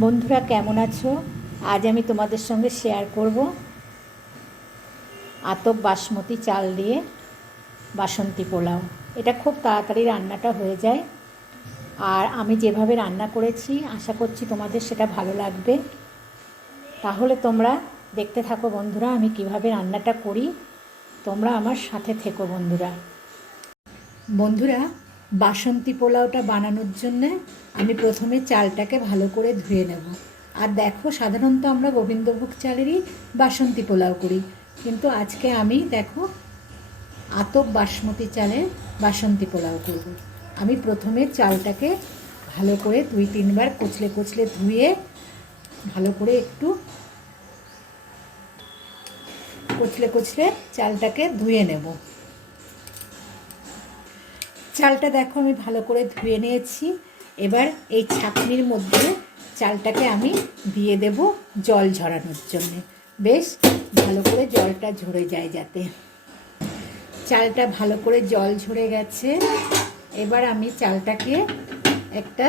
বন্ধুরা, কেমন আছো? আজ আমি তোমাদের সঙ্গে শেয়ার করব আতপ বাসমতি চাল দিয়ে বাসন্তী পোলাও। এটা খুব তাড়াতাড়ি রান্নাটা হয়ে যায়। আর আমি যেভাবে রান্না করেছি, আশা করছি তোমাদের সেটা ভালো লাগবে। তাহলে তোমরা দেখতে থাকো বন্ধুরা, আমি কীভাবে রান্নাটা করি। তোমরা আমার সাথে থেকো বন্ধুরা। বন্ধুরা বাসন্তী পোলাওটা বানানোর জন্য আমি প্রথমে চালটাকে ভালো করে ধুয়ে নেব। আর দেখো, সাধারণত আমরা গোবিন্দভোগ চালেরই বাসন্তী পোলাও করি। কিন্তু আজকে আমি দেখো, আতপ বাসমতি চালের বাসন্তী পোলাও করব। আমি প্রথমে চালটাকে ভালো করে দুই তিনবার কচলে কচলে ধুয়ে ভালো করে একটু কচলে কচলে চালটাকে ধুয়ে নেব। চালটা দেখো, আমি ভালো করে ধুয়ে নিয়েছি। এবার এই ছাঁকনির মধ্যে চালটাকে আমি দিয়ে দেব জল ঝরানোর জন্য। বেশ, ভালো করে জলটা ঝরে যায় যাতে। চালটা ভালো করে জল ঝরে গেছে। এবার আমি চালটাকে একটা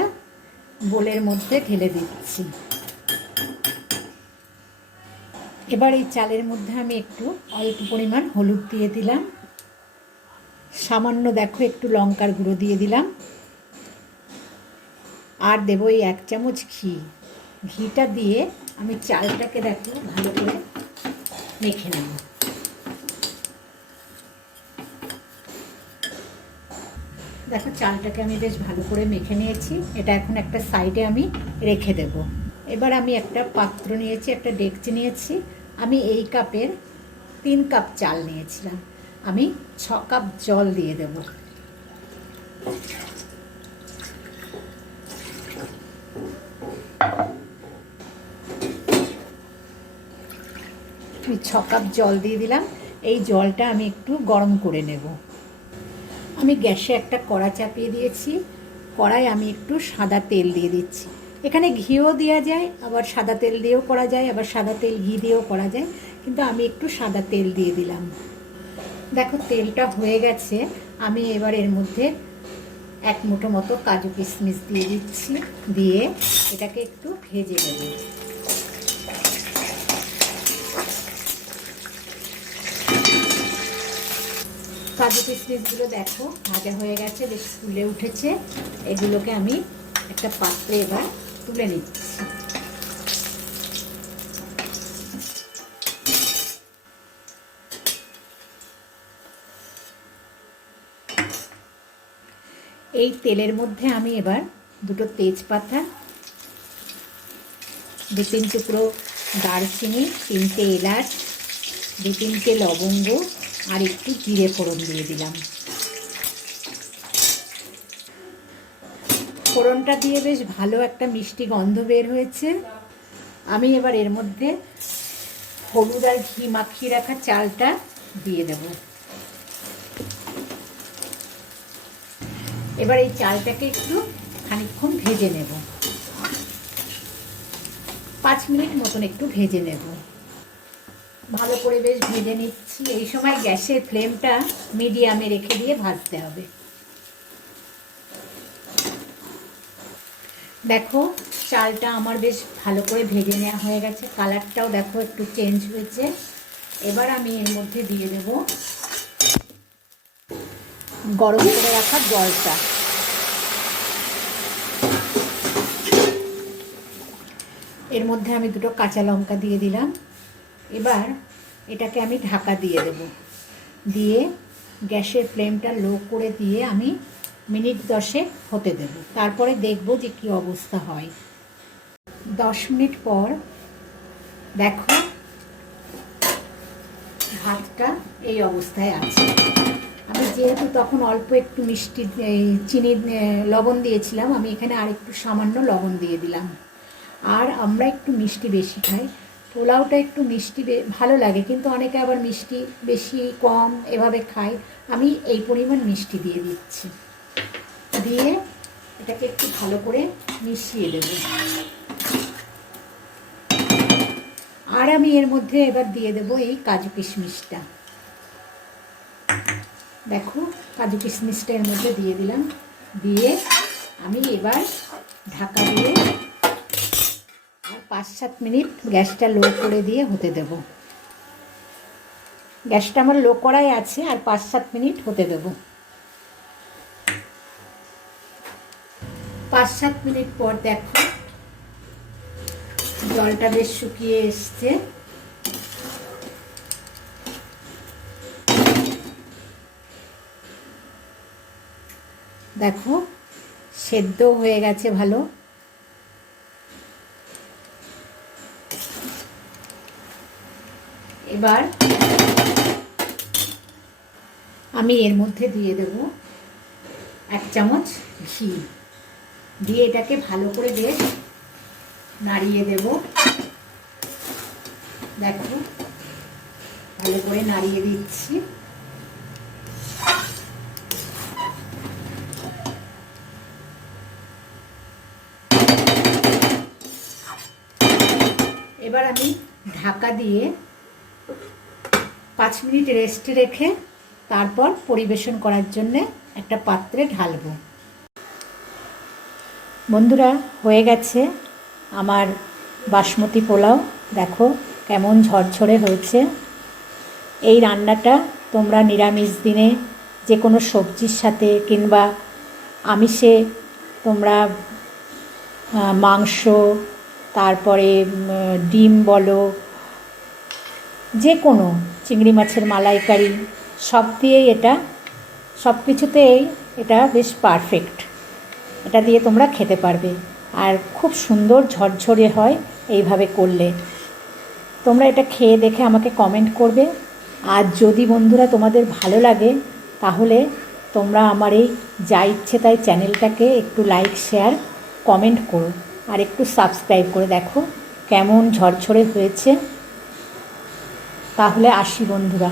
বোলের মধ্যে ঢেলে দিচ্ছি। এবার এই চালের মধ্যে আমি একটু অল্প পরিমাণ হলুদ দিয়ে দিলাম। সামান্য দেখো, একটু লঙ্কার গুঁড়ো দিয়ে দিলাম। আর দেবো এই এক চামচ ঘি। ঘিটা দিয়ে আমি চালটাকে দেখো ভালো করে মেখে নেব। দেখো, চালটাকে আমি বেশ ভালো করে মেখে নিয়েছি। এটা এখন একটা সাইডে আমি রেখে দেব। এবার আমি একটা পাত্র নিয়েছি, একটা ডেকচি নিয়েছি। আমি এই কাপের তিন কাপ চাল নিয়েছিলাম। আমি ছ কাপ জল দিয়ে দেব। আমি ছ কাপ জল দিয়ে দিলাম। এই জলটা আমি একটু গরম করে নেব। আমি গ্যাসে একটা কড়া চাপিয়ে দিয়েছি। কড়াই আমি একটু সাদা তেল দিয়ে দিচ্ছি। এখানে ঘিও দেওয়া যায়, আবার সাদা তেল দিয়েও করা যায়, আবার সাদা তেল ঘি দিয়েও করা যায়, কিন্তু আমি একটু সাদা তেল দিয়ে দিলাম। তেলটা হয়ে গেছে। আমি এবার এর মধ্যে এক মুঠো মতো কাজু কিশমিশ দিয়ে দিচ্ছি, দিয়ে এটাকে একটু ভেজে নেব। কাজু কিশমিশগুলো দেখো, ভাজা হয়ে গেছে, বেশ ফুলে উঠেছে। এগুলোকে আমি একটা পাত্রে এবার তুলে নিচ্ছি। এই তেলের মধ্যে আমি এবার দুটো তেজপাতা, দু তিন টুকরো দারচিনি, তিনটে এলাচ, দু তিনটে লবঙ্গ আর একটু জিরে ফোড়ন দিয়ে দিলাম। ফোড়নটা দিয়ে বেশ ভালো একটা মিষ্টি গন্ধ বের হয়েছে। আমি এবার এর মধ্যে হলুদ আর ঘি মাখিয়ে রাখা চালটা দিয়ে দেব। এবার এই চালটাকে একটু খানিক্ষণ ভেজে নেব। পাঁচ মিনিট মতন একটু ভেজে নেব। ভালো করে বেশ ভেজে নিচ্ছি। এই সময় গ্যাসের ফ্লেমটা মিডিয়ামে রেখে দিয়ে ভাজতে হবে। দেখো, চালটা আমার বেশ ভালো করে ভেজে নেওয়া হয়ে গেছে। কালারটাও দেখো একটু চেঞ্জ হয়েছে। এবার আমি এর মধ্যে দিয়ে দেব গরম করে রাখা জলটা। এর মধ্যে আমি দুটো কাঁচা লঙ্কা দিয়ে দিলাম। এবার এটাকে আমি ঢাকা দিয়ে দেব। দিয়ে গ্যাসের ফ্লেমটা লো করে দিয়ে আমি মিনিট দশে হতে দেব। তারপরে দেখব যে কি অবস্থা হয়। দশ মিনিট পর দেখো ভাতটা এই অবস্থায় আছে। আমি যেহেতু তখন অল্প একটু মিষ্টি চিনি লবণ দিয়েছিলাম, আমি এখানে আর একটু সামান্য লবণ দিয়ে দিলাম। আর আমরা একটু মিষ্টি বেশি খাই। পোলাওটা একটু মিষ্টি ভালো লাগে, কিন্তু অনেকে আবার মিষ্টি বেশি কম এভাবে খায়। আমি এই পরিমাণ মিষ্টি দিয়ে দিচ্ছি। দিয়ে এটাকে একটু ভালো করে মিশিয়ে দেব। আর আমি এর মধ্যে এবার দিয়ে দেব এই কাজু কিশমিশটা। দেখো, কাজু কিশমিশটা এর মধ্যে দিয়ে দিলাম। দিয়ে আমি এবার ঢাকা দিয়ে পাঁচ সাত মিনিট গ্যাসটা লো করে দিয়ে হতে দেব। গ্যাসটা আমার লো করাই আছে, আর পাঁচ সাত মিনিট হতে দেব। পাঁচ সাত মিনিট পর দেখো, জলটা বেশ শুকিয়ে এসছে। দেখো, সেদ্ধ হয়ে গেছে ভালো। এবার আমি এর মধ্যে দিয়ে দেব এক চামচ ঘি। দিয়ে এটাকে ভালো করে বেশ নাড়িয়ে দেব। দেখো, ভালো করে নাড়িয়ে দিচ্ছি। এবার আমি ঢাকা দিয়ে পাঁচ মিনিট রেস্ট রেখে তারপর পরিবেশন করার জন্যে একটা পাত্রে ঢালবো। বন্ধুরা, হয়ে গেছে আমার বাসমতি পোলাও। দেখো কেমন ঝরঝরে হয়েছে। এই রান্নাটা তোমরা নিরামিষ দিনে যে কোনো সবজির সাথে কিংবা আমিষে তোমরা মাংস, তারপরে ডিম বলো যে কোনো চিংড়ি মাছের মালাইকারি, সব দিয়েই এটা, সব কিছুতেই এটা বেশ পারফেক্ট এটা দিয়ে তোমরা খেতে পারবে। আর খুব সুন্দর ঝরঝরে হয় এইভাবে করলে। তোমরা এটা খেয়ে দেখে আমাকে কমেন্ট করবে। আর যদি বন্ধুরা তোমাদের ভালো লাগে, তাহলে তোমরা আমার এই যা ইচ্ছে তাই চ্যানেলটাকে একটু লাইক শেয়ার কমেন্ট করো। আর একটু সাবস্ক্রাইব করে দেখো কেমন ঝরঝরে হয়েছে। তাহলে আসি বন্ধুরা।